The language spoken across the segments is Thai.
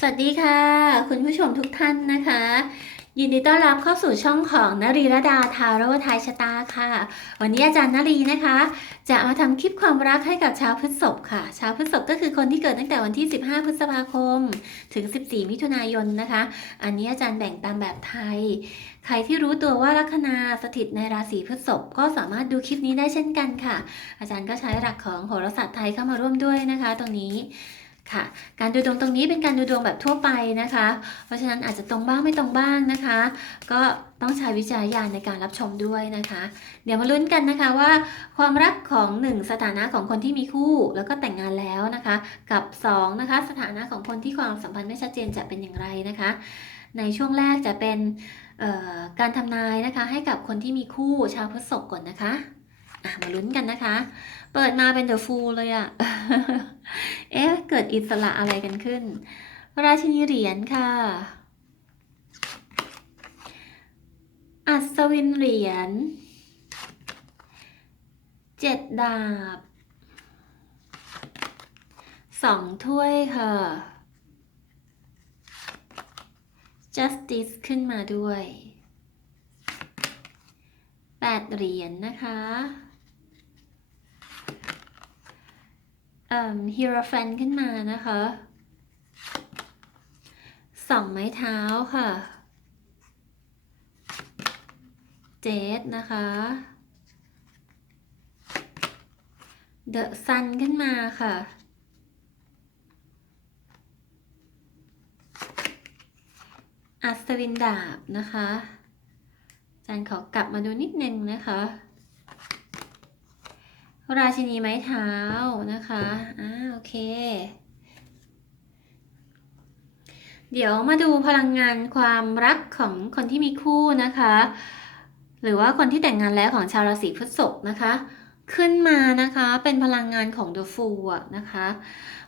สวัสดีค่ะ คุณผู้ชมทุกท่านนะคะ ยินดีต้อนรับเข้าสู่ช่องของนรีรดาทาโร่ทายชะตาค่ะ วันนี้อาจารย์นรีนะคะ จะมาทำคลิปความรักให้กับชาวพฤษภค่ะ ชาวพฤษภก็คือคนที่เกิดตั้งแต่วันที่ 15 พฤษภาคม ถึง 14 มิถุนายนนะคะ อันนี้อาจารย์แบ่งตามแบบไทย ใครที่รู้ตัวว่าลัคนาสถิตในราศีพฤษภก็สามารถดูคลิปนี้ได้เช่นกันค่ะ อาจารย์ก็ใช้หลักของโหราศาสตร์ไทยเข้ามาร่วมด้วยนะคะ ตรงนี้ ค่ะ การดูดวงตรงนี้เป็นการดูดวงแบบทั่วไปนะคะ เพราะฉะนั้นอาจจะตรงบ้างไม่ตรงบ้างนะคะ ก็ต้องใช้วิจารณญาณในการรับชมด้วยนะคะ เดี๋ยวมาลุ้นกันนะคะว่า ความรักของหนึ่งสถานะของคนที่มีคู่แล้วก็แต่งงานแล้วนะคะ กับสองนะคะสถานะของคนที่ความสัมพันธ์ไม่ชัดเจนจะเป็นอย่างไรนะคะ ในช่วงแรกจะเป็นการทำนายนะคะให้กับคนที่มีคู่ชาวพฤษภก่อนนะคะมาลุ้นกันนะคะ เปิดมาเป็นเดอะฟูลเลยอะเอ๊ะ เกิดอิสระอะไรกันขึ้น ราชินีเหรียญค่ะ อัศวินเหรียญ เจ็ดดาบ สองถ้วยค่ะ justice ขึ้นมาด้วย แปดเหรียญนะคะ เอ่อ ฮีโรแฟนขึ้นมานะคะสองไม้เท้าค่ะเจดนะคะเดอะซันขึ้นมาค่ะอัศวินดาบนะคะอาจารย์ขอกลับมาดูนิดนึงนะคะ ราชินีไม้เท้านะคะอ่าโอเค เดี๋ยวมาดูพลังงานความรักของคนที่มีคู่นะคะ หรือว่าคนที่แต่งงานแล้วของชาวราศีพฤษภนะคะ ขึ้นมานะคะเป็นพลังงานของ The Fool นะคะ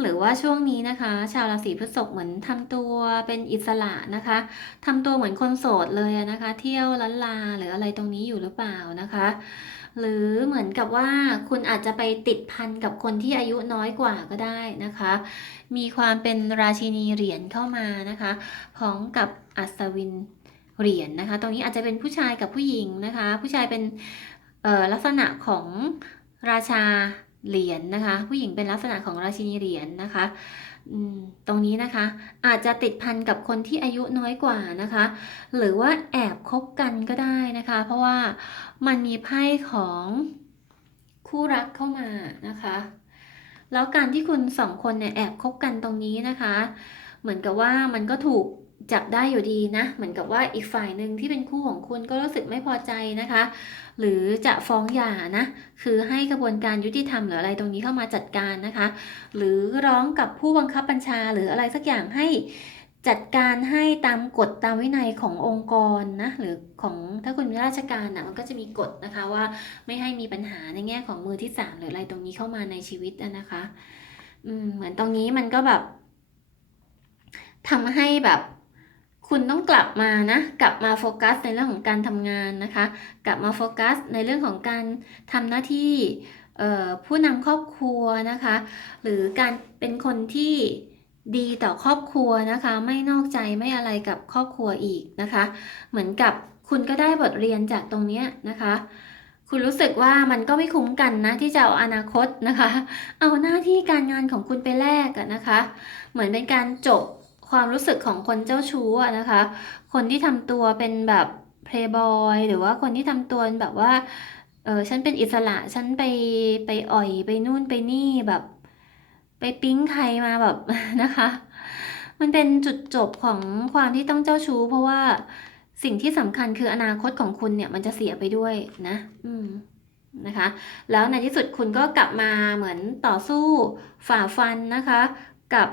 หรือว่าช่วงนี้นะคะ ชาวราศีพฤษภเหมือนทำตัวเป็นอิสระนะคะทำตัวเหมือนคนโสดเลยนะคะ เที่ยวล้านลาหรืออะไรตรงนี้อยู่หรือเปล่านะคะ หรือเหมือนกับว่าคุณอาจจะไปติดพันกับคนที่อายุน้อยกว่าก็ได้นะคะ มีความเป็นราชินีเหรียญเข้ามานะคะพร้อมกับอัศวินเหรียญนะคะ ตรงนี้อาจจะเป็นผู้ชายกับผู้หญิงนะคะ ผู้ชายเป็นลักษณะของราชาเหรียญนะคะ ผู้หญิงเป็นลักษณะของราชินีเหรียญนะคะ อืมตรงนี้นะคะ อาจจะติดพันกับคนที่อายุน้อยกว่านะคะ หรือว่าแอบคบกันก็ได้นะคะ เพราะว่ามันมีไพ่ของคู่รักเข้ามานะคะ แล้วการที่คุณสองคนเนี่ยแอบคบกันตรงนี้นะคะ เหมือนกับว่ามันก็ถูก จับได้อยู่ดีนะ เหมือนกับว่าอีกฝ่ายหนึ่งที่เป็นคู่ของคุณก็รู้สึกไม่พอใจนะคะ หรือจะฟ้องหย่านะ คือให้กระบวนการยุติธรรมหรืออะไรตรงนี้เข้ามาจัดการนะคะ หรือร้องกับผู้บังคับบัญชาหรืออะไรสักอย่างให้จัดการให้ตามกฎตามวินัยขององค์กรนะหรือของถ้าคุณเป็นราชการนะมันก็จะมีกฎนะคะว่าไม่ให้มีปัญหาในแง่ของมือที่สามหรืออะไรตรงนี้เข้ามาในชีวิตนะคะอืมเหมือนตรงนี้มันก็แบบทำให้แบบ คุณต้องกลับมานะ กลับมาโฟกัสในเรื่องของการทำงานนะคะ กลับมาโฟกัสในเรื่องของการทำหน้าที่ผู้นำครอบครัวนะคะ หรือการเป็นคนที่ดีต่อครอบครัวนะคะ ไม่นอกใจไม่อะไรกับครอบครัวอีกนะคะ เหมือนกับคุณก็ได้บทเรียนจากตรงนี้นะคะ คุณรู้สึกว่ามันก็ไม่คุ้มกันนะที่จะเอาอนาคตนะคะ เอาหน้าที่การงานของคุณไปแลกนะคะ เหมือนเป็นการจบ ความรู้สึกของคนเจ้าชู้อะนะคะ คนที่ทำตัวเป็นแบบเพลย์บอยหรือว่าคนที่ทำตัวแบบว่าเออฉันเป็นอิสระฉันไปไปอ่อยไปนู่นไปนี่แบบ ไปปิ๊งใครมาแบบนะคะ มันเป็นจุดจบของความที่ต้องเจ้าชู้ เพราะว่าสิ่งที่สำคัญคืออนาคตของคุณเนี่ย มันจะเสียไปด้วยนะ อืมนะคะ แล้วในที่สุดคุณก็กลับมาเหมือนต่อสู้ฝ่าฟันนะคะ กับ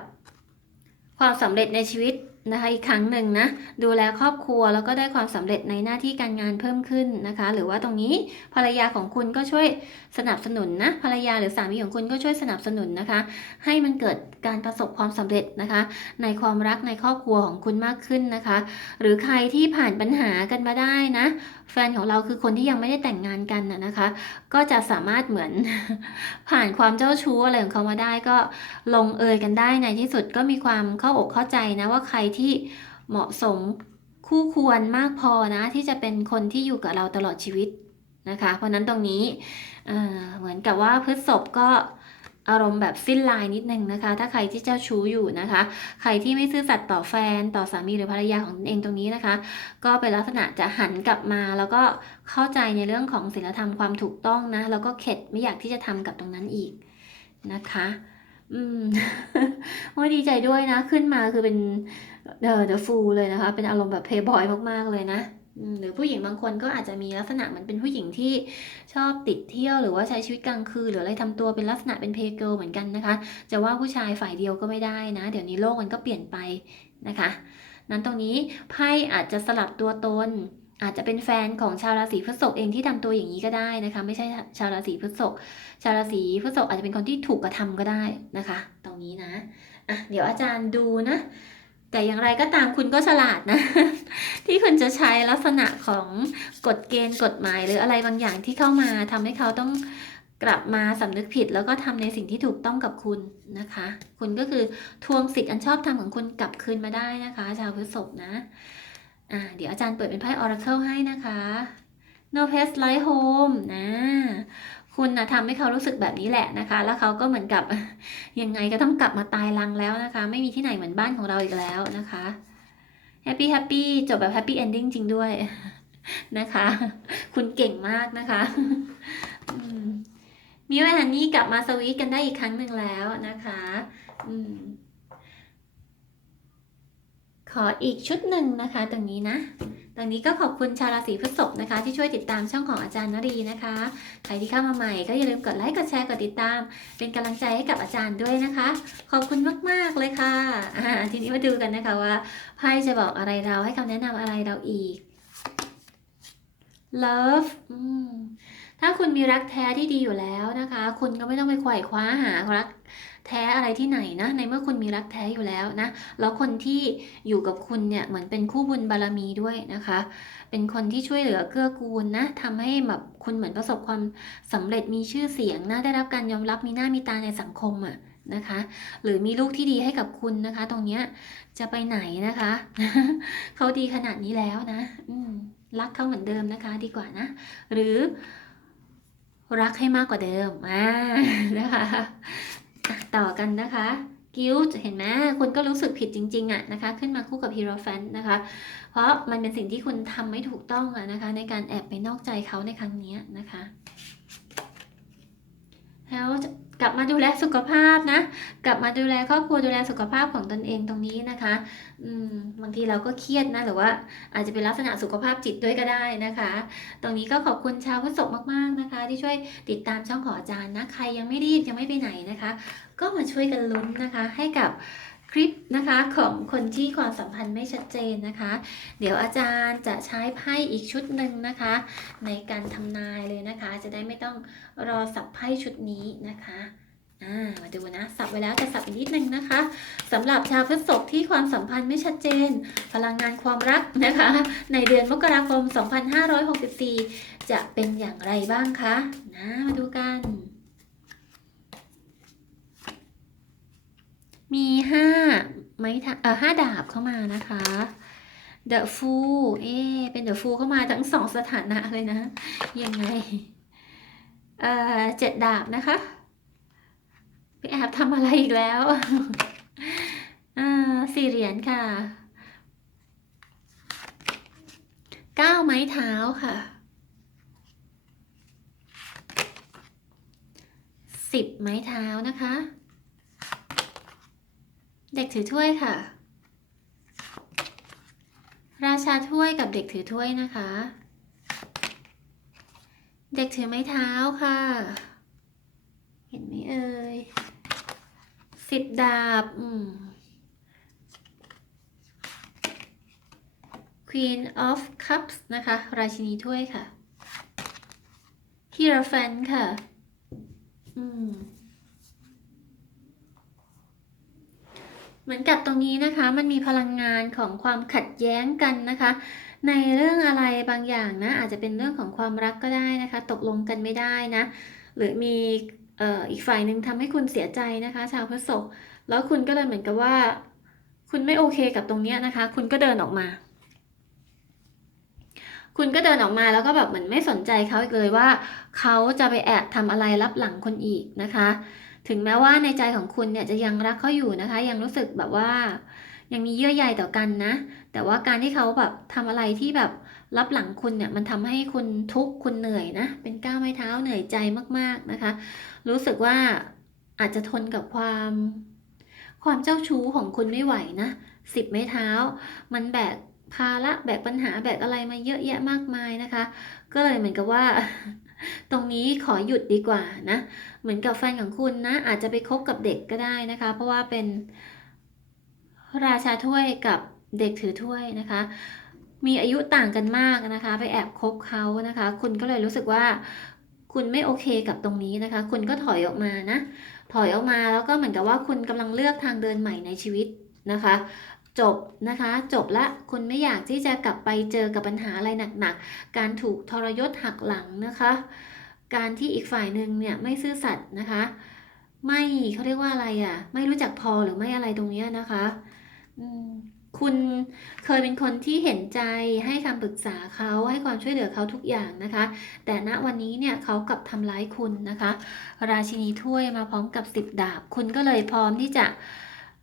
ความสำเร็จในชีวิตนะคะอีกครั้งหนึ่งนะดูแลครอบครัวแล้วก็ได้ความสำเร็จในหน้าที่การงานเพิ่มขึ้นนะคะ หรือว่าตรงนี้ภรรยาของคุณก็ช่วยสนับสนุนนะภรรยาหรือสามีของคุณก็ช่วยสนับสนุนนะคะ ให้มันเกิดการประสบความสำเร็จนะคะ ในความรักในครอบครัวของคุณมากขึ้นนะคะ หรือใครที่ผ่านปัญหากันมาได้นะ แฟนของเราคือคนที่ยังไม่ได้แต่งงานกันนะนะคะ ก็จะสามารถเหมือนผ่านความเจ้าชู้อะไรของเขามาได้ก็ลงเอยกันได้ในที่สุดก็มีความเข้าอกเข้าใจนะว่าใครที่เหมาะสมคู่ควรมากพอนะที่จะเป็นคนที่อยู่กับเราตลอดชีวิตนะคะ เพราะนั้นตรงนี้เอ่อเหมือนกับว่าพฤษภก็ อารมณ์แบบสิ้นลายนิดนึงนะคะ ถ้าใครที่เจ้าชู้อยู่นะคะ ใครที่ไม่ซื่อสัตย์ต่อแฟนต่อสามีหรือภรรยาของตนเองตรงนี้นะคะ ก็เป็นลักษณะจะหันกลับมาแล้วก็เข้าใจในเรื่องของศีลธรรมความถูกต้องนะ แล้วก็เข็ดไม่อยากที่จะทำกับตรงนั้นอีกนะคะ อืมโอ้ดีใจด้วยนะ ขึ้นมาคือเป็นเดอะเดอฟูลเลยนะคะ เป็นอารมณ์แบบเพย์บอยมากๆเลยนะ หรือผู้หญิงบางคนก็อาจจะมีลักษณะเหมือนเป็นผู้หญิงที่ชอบติดเที่ยวหรือว่าใช้ชีวิตกลางคืนหรืออะไรทำตัวเป็นลักษณะเป็นเพเกิลเหมือนกันนะคะ จะว่าผู้ชายฝ่ายเดียวก็ไม่ได้นะ เดี๋ยวนี้โลกมันก็เปลี่ยนไปนะคะ นั้นตรงนี้ไพ่อาจจะสลับตัวตน อาจจะเป็นแฟนของชาวราศีพฤษภเองที่ทำตัวอย่างนี้ก็ได้นะคะ ไม่ใช่ชาวราศีพฤษภชาวราศีพฤษภอาจจะเป็นคนที่ถูกกระทำก็ได้นะคะ ตรงนี้นะอะเดี๋ยวอาจารย์ดูนะ แต่อย่างไรก็ตามคุณก็ฉลาดนะ ที่คุณจะใช้ลักษณะของกฎเกณฑ์กฎหมาย หรืออะไรบางอย่างที่เข้ามาทำให้เขาต้องกลับมาสำนึกผิดแล้วก็ทำในสิ่งที่ถูกต้องกับคุณนะคะ คุณก็คือทวงสิทธิ์อันชอบธรรมของคุณกลับคืนมาได้นะคะ ชาวพฤษภนะอ่าเดี๋ยวอาจารย์เปิดเป็นไพ่ Oracle ให้นะคะ No Pest Like Home นะ คุณนะทำให้เขารู้สึกแบบนี้แหละนะคะ แล้วเขาก็เหมือนกับยังไงก็ต้องกลับมาตายรังแล้วนะคะ ไม่มีที่ไหนเหมือนบ้านของเราอีกแล้วนะคะแฮปปี้แฮปปี้จบแบบแฮปปี้เอนดิ้งจริงด้วยนะคะ คุณเก่งมากนะคะมิวแอนนี่กลับมาสวีทกันได้อีกครั้งหนึ่งแล้วนะคะ อืม ขออีกชุดหนึ่งนะคะตรงนี้นะ ตรงนี้ก็ขอบคุณชาวราศีพฤษภนะคะ ที่ช่วยติดตามช่องของอาจารย์นรีนะคะ ใครที่เข้ามาใหม่ก็อย่าลืมกดไลค์ กดแชร์ กดติดตาม เป็นกำลังใจให้กับอาจารย์ด้วยนะคะ ขอบคุณมาก ๆ เลยค่ะ ทีนี้มาดูกันนะคะว่าไพ่จะบอกอะไรเราให้คำแนะนำอะไรเราอีก love ถ้าคุณมีรักแท้ที่ดีอยู่แล้วนะคะ คุณก็ไม่ต้องไปไขว่คว้าหารัก แท้อะไรที่ไหนนะ ในเมื่อคุณมีรักแท้อยู่แล้วนะ แล้วคนที่อยู่กับคุณเนี่ยเหมือนเป็นคู่บุญบารมีด้วยนะคะ เป็นคนที่ช่วยเหลือเกื้อกูลนะทำให้แบบคุณเหมือนประสบความสำเร็จมีชื่อเสียงนะได้รับการยอมรับมีหน้ามีตาในสังคมอะนะคะ หรือมีลูกที่ดีให้กับคุณนะคะ ตรงเนี้ยจะไปไหนนะคะ เขาดีขนาดนี้แล้วนะ อืมรักเขาเหมือนเดิมนะคะดีกว่านะ หรือรักให้มากกว่าเดิมอ่านะคะ ต่อกันนะคะกิลต์เห็นไหมคุณก็รู้สึกผิดจริงๆอะนะคะ ขึ้นมาคู่กับฮีโร่แฟนนะคะ เพราะมันเป็นสิ่งที่คุณทำไม่ถูกต้องอะนะคะ ในการแอบไปนอกใจเขาในครั้งนี้นะคะแล้ว กลับมาดูแลสุขภาพนะ กลับมาดูแลครอบครัวดูแลสุขภาพของตนเองตรงนี้นะคะอืมบางทีเราก็เครียดนะหรือว่าอาจจะเป็นลักษณะสุขภาพจิตด้วยก็ได้นะคะ ตรงนี้ก็ขอบคุณชาวพฤษภมากๆนะคะ ที่ช่วยติดตามช่องของอาจารย์นะใครยังไม่รีบยังไม่ไปไหนนะคะ ก็มาช่วยกันลุ้นนะคะ ให้กับ คลิปนะคะของคนที่ความสัมพันธ์ไม่ชัดเจนนะคะ เดี๋ยวอาจารย์จะใช้ไพ่อีกชุดหนึ่งนะคะ ในการทำนายเลยนะคะ จะได้ไม่ต้องรอสับไพ่ชุดนี้นะคะามาดูนะ สับไว้แล้วจะสับอีกนิดนึงนะคะสำหรับชาวพฤษภที่ความสัมพันธ์ไม่ชัดเจน พลังงานความรักนะคะ ในเดือนมกราคม 2564 จะเป็นอย่างไรบ้างคะนะมาดูกัน มีห้าไม้ทเออห้าดาบเข้ามานะคะ The Fool เอ๊เป็น The Fool เข้ามาทั้งสองสถานะเลยนะ ยังไง เอ่อเจ็ดดาบนะคะไปแอบทำอะไรอีกแล้วอ่าสี่เหรียญค่ะเก้าไม้เท้าค่ะสิบไม้เท้านะคะ เด็กถือถ้วยค่ะ ราชาถ้วยกับเด็กถือถ้วยนะคะ เด็กถือไม้เท้าค่ะ เห็นไหมเอ่ยสิบดาบ อืม Queen of Cups นะคะ ราชินีถ้วยค่ะ Hierophant ค่ะ อืม เหมือนกับตรงนี้นะคะ มันมีพลังงานของความขัดแย้งกันนะคะ ในเรื่องอะไรบางอย่างนะ อาจจะเป็นเรื่องของความรักก็ได้นะคะ ตกลงกันไม่ได้นะ หรือมีอ,อ,อีกฝ่ายหนึ่งทำให้คุณเสียใจนะคะ ชาวพฤษภแล้วคุณก็เลยเหมือนกับว่า คุณไม่โอเคกับตรงนี้นะคะ คุณก็เดินออกมา คุณก็เดินออกมาแล้วก็แบบเหมือนไม่สนใจเขาอีกเลยว่าเขาจะไปแอบทำอะไรรับหลังคนอีกนะคะ ถึงแม้ว่าในใจของคุณเนี่ยจะยังรักเขาอยู่นะคะ ยังรู้สึกแบบว่า ยังมีเยื่อใยต่อกันนะ แต่ว่าการที่เขาแบบทำอะไรที่แบบรับหลังคุณเนี่ยมันทำให้คุณทุกข์คุณเหนื่อยนะ เป็นก้าวไม้เท้าเหนื่อยใจมากๆนะคะ รู้สึกว่าอาจจะทนกับความความเจ้าชู้ของคุณไม่ไหวนะสิบไม้เท้า มันแบกภาระแบกปัญหาแบกอะไรมาเยอะแยะมากมายนะคะ ก็เลยเหมือนกับว่า ตรงนี้ขอหยุดดีกว่านะ เหมือนกับแฟนของคุณนะ อาจจะไปคบกับเด็กก็ได้นะคะ เพราะว่าเป็นราชาถ้วยกับเด็กถือถ้วยนะคะ มีอายุต่างกันมากนะคะ ไปแอบคบเขานะคะ คุณก็เลยรู้สึกว่าคุณไม่โอเคกับตรงนี้นะคะ คุณก็ถอยออกมานะ ถอยออกมาแล้วก็เหมือนกับว่าคุณกำลังเลือกทางเดินใหม่ในชีวิตนะคะ จบนะคะ จบละคุณไม่อยากที่จะกลับไปเจอกับปัญหาอะไรหนักๆ การถูกทรยศหักหลังนะคะ การที่อีกฝ่ายหนึ่งเนี่ยไม่ซื่อสัตย์นะคะ ไม่เขาเรียกว่าอะไรอะ ไม่รู้จักพอหรือไม่อะไรตรงเนี้ยนะคะคุณเคยเป็นคนที่เห็นใจให้คำปรึกษาเขาให้ความช่วยเหลือเขาทุกอย่างนะคะ แต่ณวันนี้เนี่ยเขากลับทำร้ายคุณนะคะ ราชินีถ้วยมาพร้อมกับสิบดาบ คุณก็เลยพร้อมที่จะ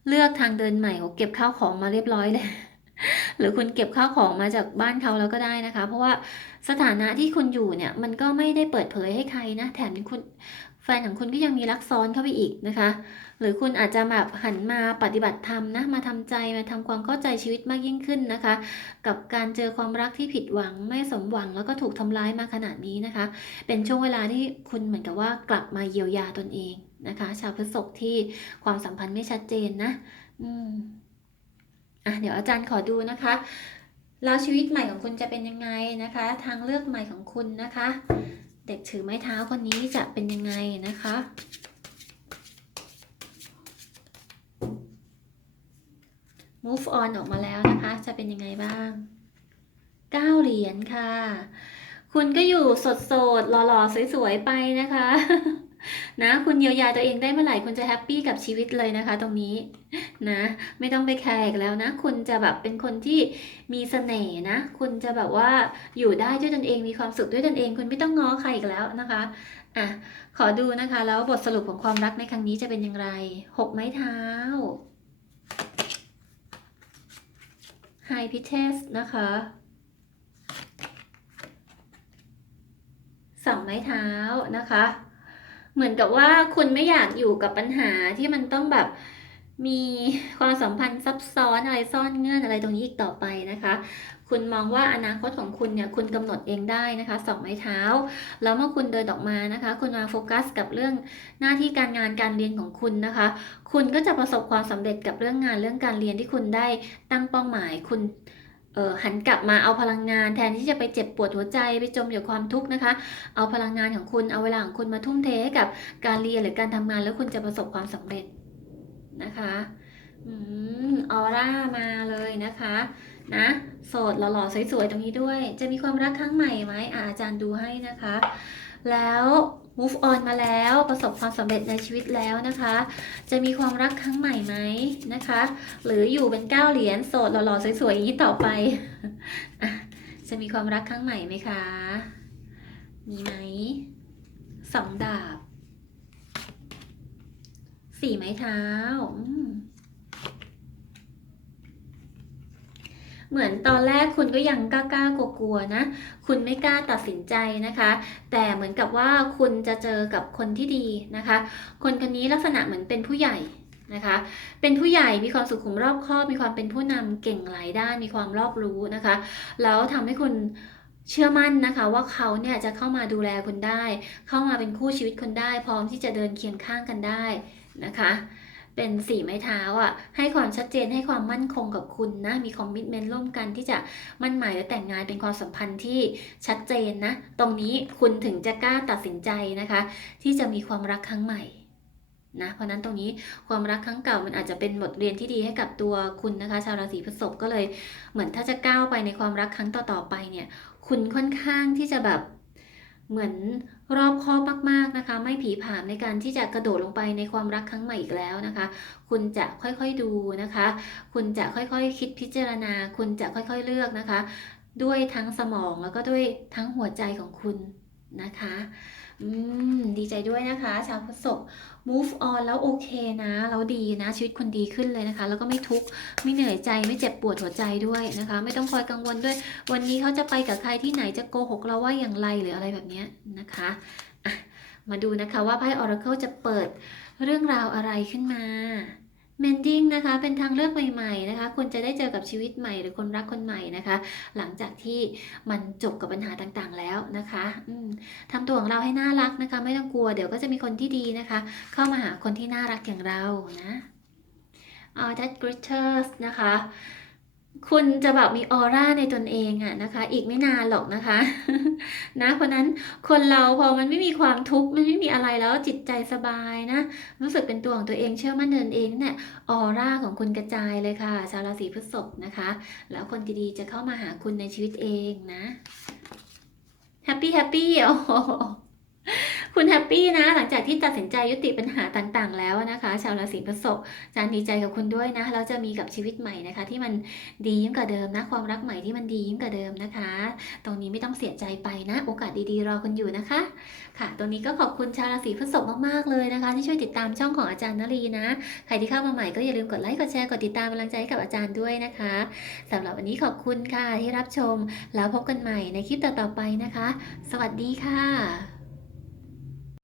เลือกทางเดินใหม่โอเก็บข้าวของมาเรียบร้อยเลย หรือคุณเก็บข้าวของมาจากบ้านเขาแล้วก็ได้นะคะ เพราะว่าสถานะที่คุณอยู่เนี่ยมันก็ไม่ได้เปิดเผยให้ใครนะ แถมคุณแฟนของคุณก็ยังมีรักซ้อนเข้าไปอีกนะคะ หรือคุณอาจจะแบบหันมาปฏิบัติธรรมนะ มาทำใจ มาทำความเข้าใจชีวิตมากยิ่งขึ้นนะคะ กับการเจอความรักที่ผิดหวัง ไม่สมหวัง แล้วก็ถูกทำร้ายมาขนาดนี้นะคะ เป็นช่วงเวลาที่คุณเหมือนกับว่ากลับมาเยียวยาตนเอง นะคะ ชาวพฤษภที่ความสัมพันธ์ไม่ชัดเจนนะ อืมอะเดี๋ยวอาจารย์ขอดูนะคะแล้วชีวิตใหม่ของคุณจะเป็นยังไงนะคะ ทางเลือกใหม่ของคุณนะคะ เด็กถือไม้เท้าคนนี้จะเป็นยังไงนะคะ move on ออกมาแล้วนะคะ จะเป็นยังไงบ้างเก้าเหรียญค่ะ คุณก็อยู่สดๆหล่อๆ สวยๆ ไปนะคะ นะคุณเยียวยาตัวเองได้เมื่อไหร่คุณจะแฮปปี้กับชีวิตเลยนะคะ ตรงนี้นะไม่ต้องไปแคร์อีกแล้วนะ คุณจะแบบเป็นคนที่มีเสน่ห์นะ คุณจะแบบว่าอยู่ได้ด้วยตนเองมีความสุขด้วยตนเอง คุณไม่ต้องง้อใครอีกแล้วนะคะอะขอดูนะคะ แล้วบทสรุปของความรักในครั้งนี้จะเป็นอย่างไรหกไม้เท้า High p i t e s นะคะสองไม้เท้านะคะ เหมือนกับว่าคุณไม่อยากอยู่กับปัญหาที่มันต้องแบบมีความสัมพันธ์ซับซ้อนอะไรซ่อนเงื่อนอะไรตรงนี้อีกต่อไปนะคะ คุณมองว่าอนาคตของคุณเนี่ยคุณกำหนดเองได้นะคะสองไม้เท้า แล้วเมื่อคุณเดินออกมานะคะ คุณมาโฟกัสกับเรื่องหน้าที่การงานการเรียนของคุณนะคะ คุณก็จะประสบความสำเร็จกับเรื่องงานเรื่องการเรียนที่คุณได้ตั้งเป้าหมายคุณ หันกลับมาเอาพลังงานแทนที่จะไปเจ็บปวดหัวใจไปจมอยู่กับความทุกข์นะคะ เอาพลังงานของคุณเอาเวลาของคุณมาทุ่มเทให้กับการเรียนหรือการทำงานแล้วคุณจะประสบความสำเร็จนะคะอืมออร่ามาเลยนะคะนะโสดหล่อๆสวยๆตรงนี้ด้วย จะมีความรักครั้งใหม่ไหมอาจารย์ดูให้นะคะ แล้ว move on มาแล้วประสบความสำเร็จในชีวิตแล้วนะคะ จะมีความรักครั้งใหม่ไหมนะคะ หรืออยู่เป็นเก้าเหรียญโสดหล่อๆสวยๆอย่างนี้ต่อไป จะมีความรักครั้งใหม่ไหมคะ มีไหมสองดาบ สี่ไม้เท้าอืม เหมือนตอนแรกคุณก็ยังกล้าๆกลัวๆนะ คุณไม่กล้าตัดสินใจนะคะ แต่เหมือนกับว่าคุณจะเจอกับคนที่ดีนะคะ คนคนนี้ลักษณะเหมือนเป็นผู้ใหญ่นะคะ เป็นผู้ใหญ่มีความสุขุมรอบคอบ มีความเป็นผู้นำเก่งหลายด้าน มีความรอบรู้นะคะ แล้วทำให้คุณเชื่อมั่นนะคะว่าเขาเนี่ยจะเข้ามาดูแลคุณได้ เข้ามาเป็นคู่ชีวิตคุณได้ พร้อมที่จะเดินเคียงข้างกันได้นะคะ เป็นสี่ไม้เท้าอะให้ความชัดเจนให้ความมั่นคงกับคุณนะ มีคอมมิชเมนต์ร่วมกันที่จะมั่นหมายและแต่งงานเป็นความสัมพันธ์ที่ชัดเจนนะ ตรงนี้คุณถึงจะกล้าตัดสินใจนะคะ ที่จะมีความรักครั้งใหม่นะเพราะฉะนั้นตรงนี้ความรักครั้งเก่ามันอาจจะเป็นบทเรียนที่ดีให้กับตัวคุณนะคะ ชาวราศีพฤษภก็เลยเหมือนถ้าจะก้าวไปในความรักครั้งต่อๆไปเนี่ย คุณค่อนข้างที่จะแบบ เหมือนรอบคอบมากๆนะคะ ไม่ผีผามในการที่จะกระโดดลงไปในความรักครั้งใหม่อีกแล้วนะคะ คุณจะค่อยๆดูนะคะ คุณจะค่อยๆคิดพิจารณา คุณจะค่อยๆเลือกนะคะ ด้วยทั้งสมองแล้วก็ด้วยทั้งหัวใจของคุณ นะคะ อืม ดีใจด้วยนะคะ ชาวพฤษภ move on แล้วโอเคนะ แล้วดีนะ ชีวิตคุณดีขึ้นเลยนะคะ แล้วก็ไม่ทุกข์ไม่เหนื่อยใจไม่เจ็บปวดหัวใจด้วยนะคะ ไม่ต้องคอยกังวลด้วย วันนี้เขาจะไปกับใครที่ไหนจะโกหกเราว่าอย่างไรหรืออะไรแบบนี้นะคะะมาดูนะคะว่าไพ่ Oracle จะเปิดเรื่องราวอะไรขึ้นมา Mending นะคะ เป็นทางเลือกใหม่ๆนะคะคุณจะได้เจอกับชีวิตใหม่หรือคนรักคนใหม่นะคะ หลังจากที่มันจบกับปัญหาต่างๆแล้วนะคะอืมทำตัวของเราให้น่ารักนะคะ ไม่ต้องกลัวเดี๋ยวก็จะมีคนที่ดีนะคะ เข้ามาหาคนที่น่ารักอย่างเรานะอ่า that glitters นะคะ คุณจะแบบมีออร่าในตนเองอะนะคะ อีกไม่นานหรอกนะคะ นะเพราะนั้นคนเราพอมันไม่มีความทุกข์มันไม่มีอะไรแล้วจิตใจสบายนะ รู้สึกเป็นตัวของตัวเองเชื่อมั่นในตนเองเนี่ยออร่าของคุณกระจายเลยค่ะ ชาวราศีพฤษภนะคะ แล้วคนดีๆจะเข้ามาหาคุณในชีวิตเองนะแฮปปี้แฮปปี้โอ้ คุณแฮปปี้นะ หลังจากที่ตัดสินใจยุติปัญหาต่างๆ แล้วนะคะ ชาวราศีพฤษภจานดีใจกับคุณด้วยนะแล้วจะมีกับชีวิตใหม่นะคะ ที่มันดียิ่งกว่าเดิมนะ ความรักใหม่ที่มันดียิ่งกว่าเดิมนะคะ ตรงนี้ไม่ต้องเสียใจไปนะ โอกาสดีๆรอคุณอยู่นะคะ ค่ะ ตรงนี้ก็ขอบคุณชาวราศีพฤษภมากๆเลยนะคะ ที่ช่วยติดตามช่องของอาจารย์นรีนะ ใครที่เข้ามาใหม่ก็อย่าลืมกดไลค์กดแชร์กดติดตามกำลังใจให้กับอาจารย์ด้วยนะคะสำหรับวันนี้ขอบคุณค่ะที่รับชมแล้วพบกันใหม่ในคลิปต่อๆไปนะคะ สวัสดีค่ะ